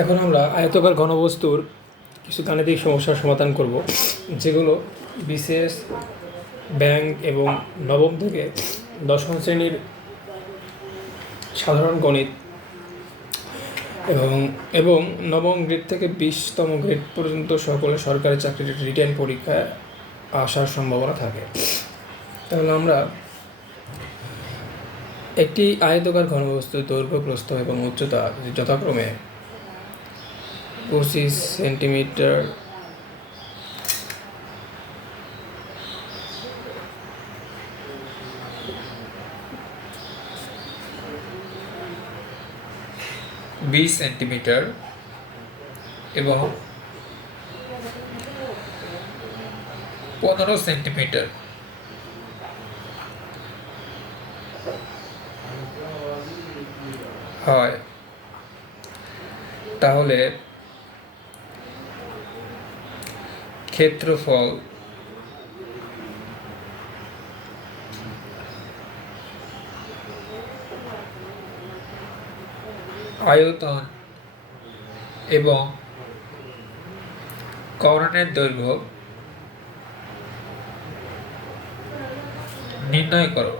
এখন আমরা আয়তকার ঘনবস্তুর কিছু গাণিতিক সমস্যার সমাধান করব, যেগুলো বিসিএস, ব্যাংক এবং নবম থেকে দশম শ্রেণীর সাধারণ গণিত এবং নবম গ্রেড থেকে 20তম গ্রেড পর্যন্ত সকলে সরকারি চাকরির রিটেন পরীক্ষায় আসার সম্ভাবনা থাকে। তাহলে আমরা একটি আয়তকার ঘনবস্তুর দৈর্ঘ্য, প্রস্থ এবং উচ্চতা যথাক্রমে 25 সেন্টিমিটার, 20 সেন্টিমিটার এবং 15 সেন্টিমিটার হয়, তাহলে ক্ষেত্রফল আয়তন এবং কর্ণের দৈর্ঘ্য নির্ণয় করো।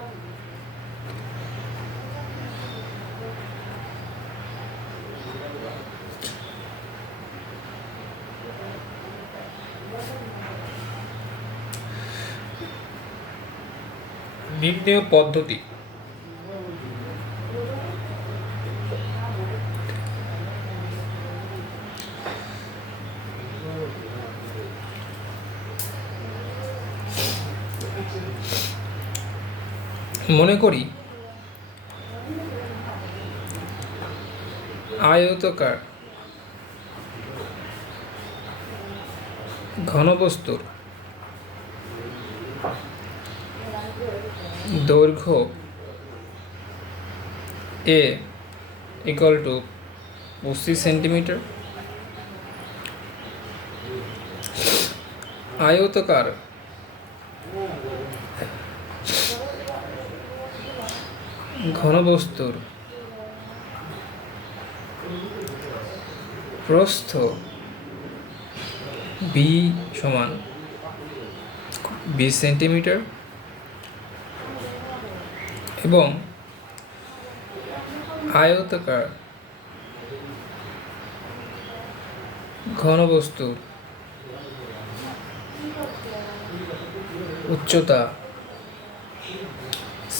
নির্ণয় পদ্ধতি: মনে করি আয়তকার ঘনবস্তুর দৈর্ঘ্য A equal to 25 সেন্টিমিটার, আয়তকার ঘনবস্তুর প্রস্থ B সমান 20 সেন্টিমিটার এবং আয়তকার ঘনবস্তুর উচ্চতা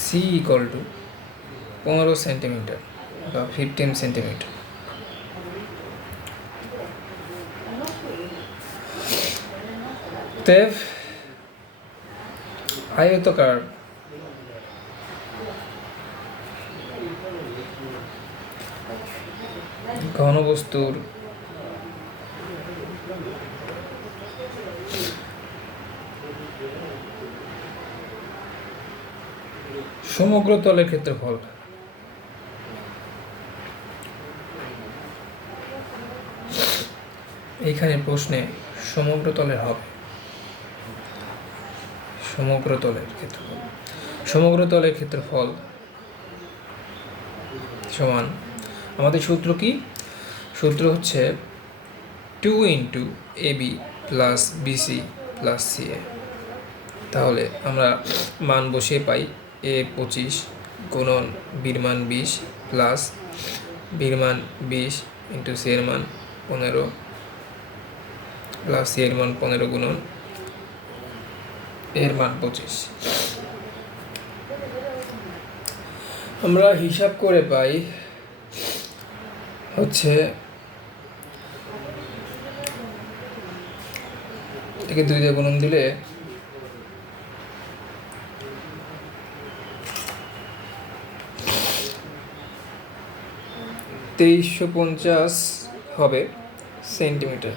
C equal to 15 সেন্টিমিটার বা 15 সেন্টিমিটার। তেv আয়তকার ঘনবস্তুর সমগ্র তলের ক্ষেত্রফল এইখানে প্রশ্নে সমগ্র তলের হবে, সমগ্র তলের ক্ষেত্রফল সমান, আমাদের সূত্র কি? সূত্র হচ্ছে 2 × AB + BC + CA। তাহলে আমরা মান বসিয়ে পাই A 25 গুণন বির মান 20 প্লাস বির মান 20 × C এর মান 15 প্লাস C এর মান 15 গুণন এর মান 25। আমরা হিসাব করে পাই হচ্ছে এটাকে 2 দিয়ে গুণন দিলে 2350 হবে সেন্টিমিটার।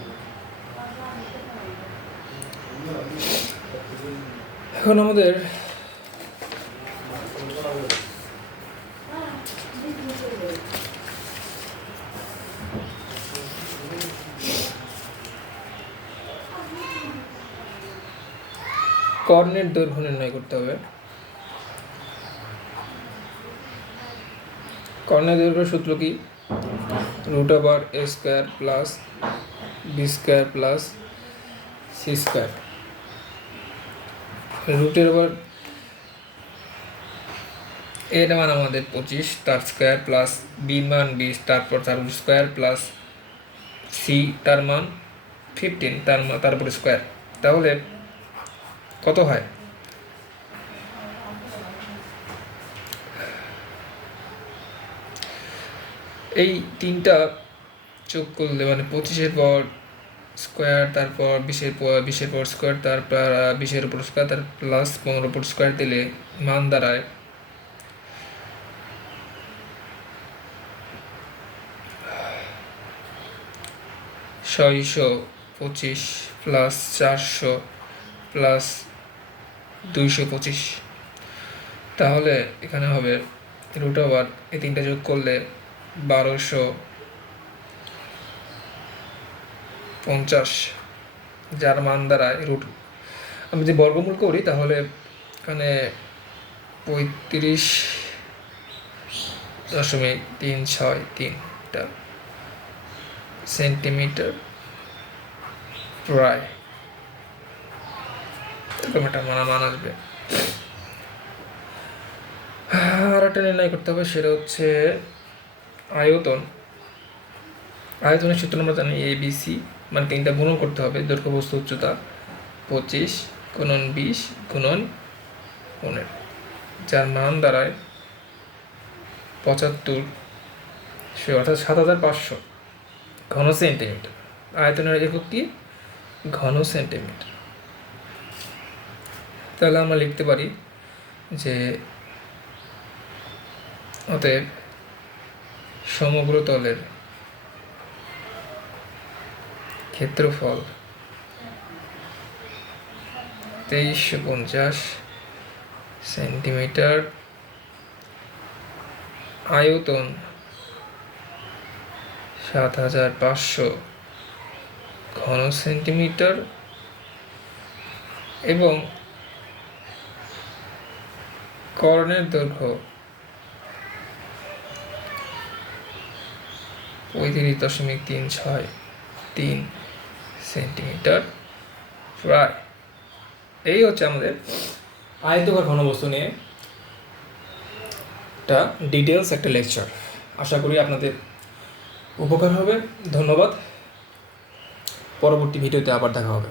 এখন আমাদের কর্ণের দৈর্ঘ্য নির্ণয় করতে হবে। কর্ণের দৈর্ঘ্যের সূত্র কি? Root over a square plus b square plus c square, রুটের ওভার এর মান আমাদের 25 তার স্কোয়ার প্লাস বি মান 20 তারপর তার স্কোয়ার প্লাস সি তার মান 15 তারপরে স্কোয়ার। তাহলে কত হয়? এই তিনটা যোগ করলে মানে 25-এর পর স্কোয়ার, তারপর 20-এর পর স্কোয়ার, তারপর 20-এর উপর স্কোয়ার, তার প্লাস 15-এর উপর স্কোয়ার দিলে মান দাঁড়ায় 625 প্লাস 400 প্লাস 225। তাহলে এখানে হবে রুট ওভার এই তিনটা যোগ করলে 1250, যার মান দাঁড়ায় রুট, আমি যদি বর্গমূল করি তাহলে এখানে 35.363 সেন্টিমিটার প্রায়, এরকম একটা মান আসবে। আর একটা নির্ণয় করতে হবে, সেটা হচ্ছে আয়তন। আয়তনের সূত্র আমরা জানি ABC, মানে তিনটা গুণন করতে হবে, দৈর্ঘ্য বস্তু উচ্চতা 25 গুণন 20 গুণন 15, যার মান দাঁড়ায় 75, অর্থাৎ 7500 ঘন সেন্টিমিটার। আয়তনের একক কি? ঘন সেন্টিমিটার। তাহলে আমরা লিখতে পারি যে অতএব সমগ্র তলের ক্ষেত্রফল 2350 সেন্টিমিটার, আয়তন 7500 ঘন সেন্টিমিটার এবং কর্ণের দৈর্ঘ্য 35.363 সেন্টিমিটার প্রায়। এই হচ্ছে আমাদের আয়তকার ঘনবস্তু নিয়ে একটা ডিটেলস একটা লেকচার। আশা করি আপনাদের উপকার হবে। ধন্যবাদ। পরবর্তী ভিডিওতে আবার দেখা হবে।